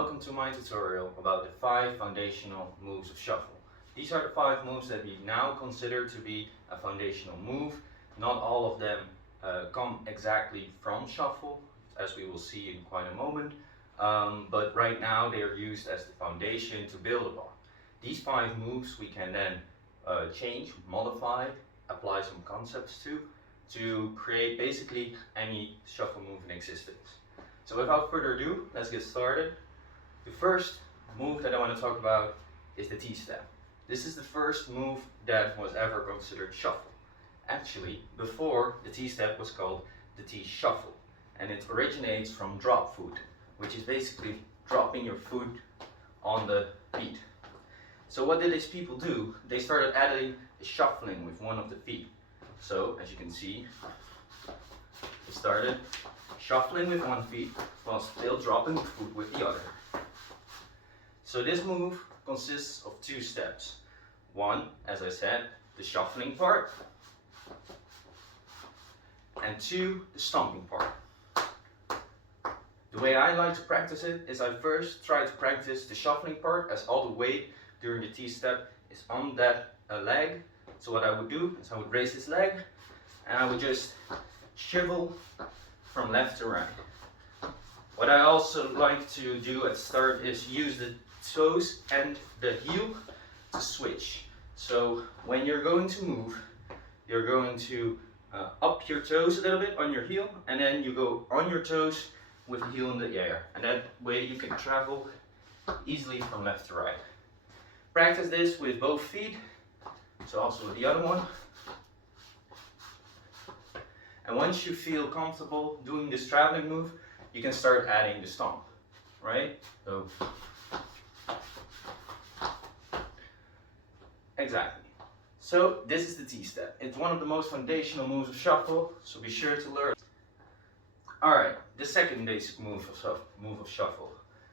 welcome to my tutorial about the 5 foundational moves of shuffle. These are the 5 moves that we now consider to be a foundational move. Not all of them come exactly from shuffle, as we will see in quite a moment, but right now they are used as the foundation to build upon. These 5 moves we can then change, modify, apply some concepts to create basically any shuffle move in existence. So without further ado, let's get started. The first move that I want to talk about is the T-step. This is the first move that was ever considered shuffle. Actually, before, the T-step was called the T-shuffle, and it originates from drop foot, which is basically dropping your foot on the feet. So what did these people do? They started adding the shuffling with one of the feet. So as you can see, they started shuffling with one feet while still dropping the foot with the other. So this move consists of 2 steps. One, as I said, the shuffling part, and 2, the stomping part. The way I like to practice it is I first try to practice the shuffling part, as all the weight during the T-step is on that leg. So what I would do is I would raise this leg and I would just swivel from left to right. What I also like to do at the start is use the toes and the heel to switch. So when you're going to move, you're going to up your toes a little bit on your heel, and then you go on your toes with the heel in the air, and that way you can travel easily from left to right. Practice this with both feet, so also with the other one. And once you feel comfortable doing this traveling move, you can start adding the stomp, right? So, exactly. So this is the T-step. It's one of the most foundational moves of shuffle, so be sure to learn. Alright, the second basic move of shuffle,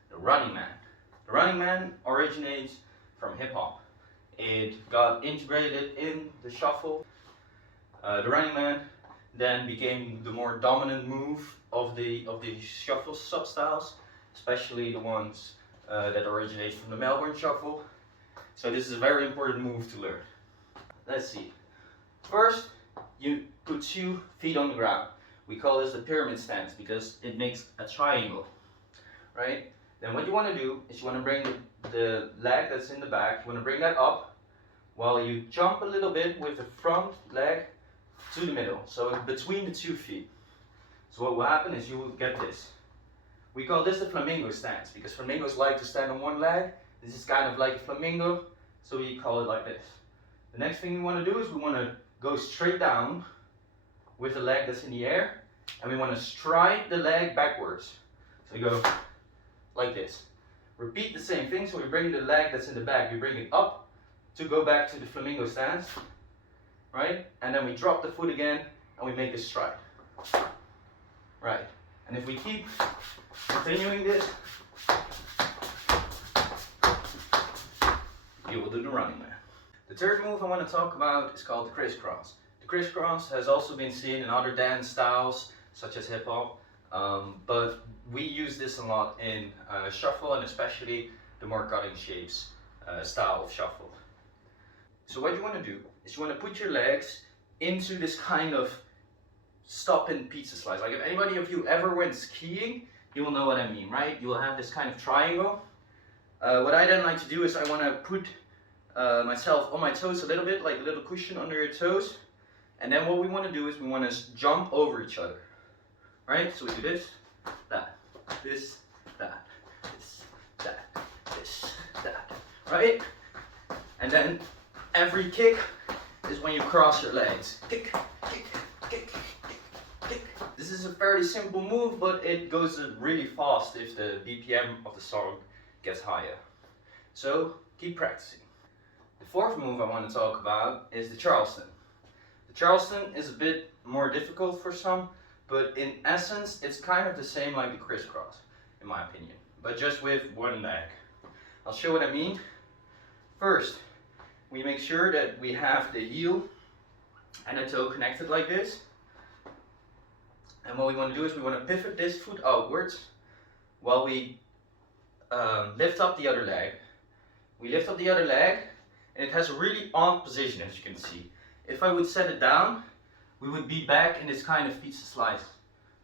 the running man. The running man originates from hip hop. It got integrated in the shuffle. The running man then became the more dominant move of the shuffle substyles, especially the ones that originate from the Melbourne shuffle. So this is a very important move to learn. Let's see. First, you put 2 feet on the ground. We call this the pyramid stance because it makes a triangle, right? Then what you want to do is you want to bring the leg that's in the back, you want to bring that up while you jump a little bit with the front leg to the middle, so between the 2 feet. So what will happen is you will get this. We call this the flamingo stance because flamingos like to stand on one leg. This is kind of like a flamingo, so we call it like this. The next thing we want to do is we want to go straight down with the leg that's in the air, and we want to stride the leg backwards. So you go like this. Repeat the same thing, so we bring the leg that's in the back, we bring it up to go back to the flamingo stance, right? And then we drop the foot again and we make a stride, right? And if we keep continuing this, you will do the running man. The third move I want to talk about is called the Criss Cross. The Criss Cross has also been seen in other dance styles such as hip hop, but we use this a lot in shuffle, and especially the more cutting shapes style of shuffle. So what you want to do is you want to put your legs into this kind of stop-in pizza slice. Like if anybody of you ever went skiing, you will know what I mean, right? You will have this kind of triangle. What I then like to do is I want to put myself on my toes a little bit, like a little cushion under your toes. And then what we want to do is we want to jump over each other, right? So we do this, that, this, that, this, that, this, that, right? And then every kick is when you cross your legs. Kick, kick, kick, kick, kick. This is a fairly simple move, but it goes really fast if the BPM of the song gets higher. So keep practicing. The fourth move I want to talk about is the Charleston. The Charleston is a bit more difficult for some, but in essence it's kind of the same like the Criss Cross, in my opinion, but just with one leg. I'll show what I mean. First, we make sure that we have the heel and the toe connected like this. And what we want to do is we want to pivot this foot outwards while we lift up the other leg. We lift up the other leg, and it has a really odd position, as you can see. If I would set it down, we would be back in this kind of pizza slice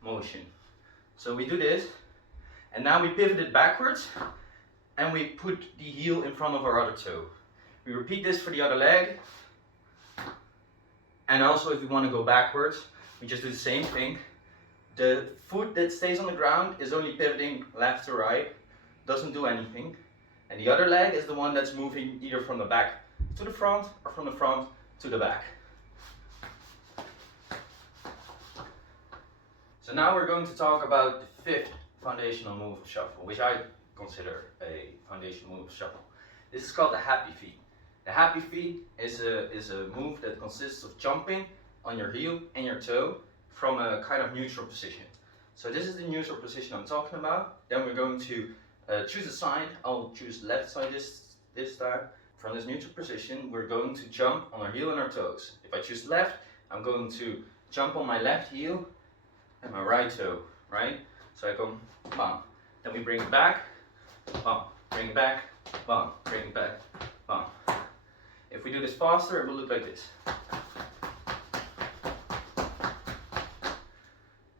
motion. So we do this, and now we pivot it backwards, and we put the heel in front of our other toe. We repeat this for the other leg, and also if we want to go backwards, we just do the same thing. The foot that stays on the ground is only pivoting left to right, doesn't do anything. And the other leg is the one that's moving either from the back to the front or from the front to the back. So now we're going to talk about the fifth foundational move of shuffle, which I consider a foundational move of shuffle. This is called the happy feet. The happy feet is a move that consists of jumping on your heel and your toe from a kind of neutral position. So this is the neutral position I'm talking about. Then we're going to choose a side. I'll choose left side this time. From this neutral position, we're going to jump on our heel and our toes. If I choose left, I'm going to jump on my left heel and my right toe, right? So I go bum. Then we bring it back, bum, bring it back, bum, bring it back, bum. If we do this faster, it will look like this.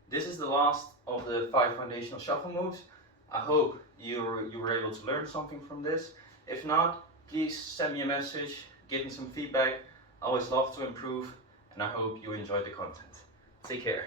This is the last of the 5 foundational shuffle moves. I hope you were able to learn something from this. If not, please send me a message, give me some feedback. I always love to improve, and I hope you enjoyed the content. Take care.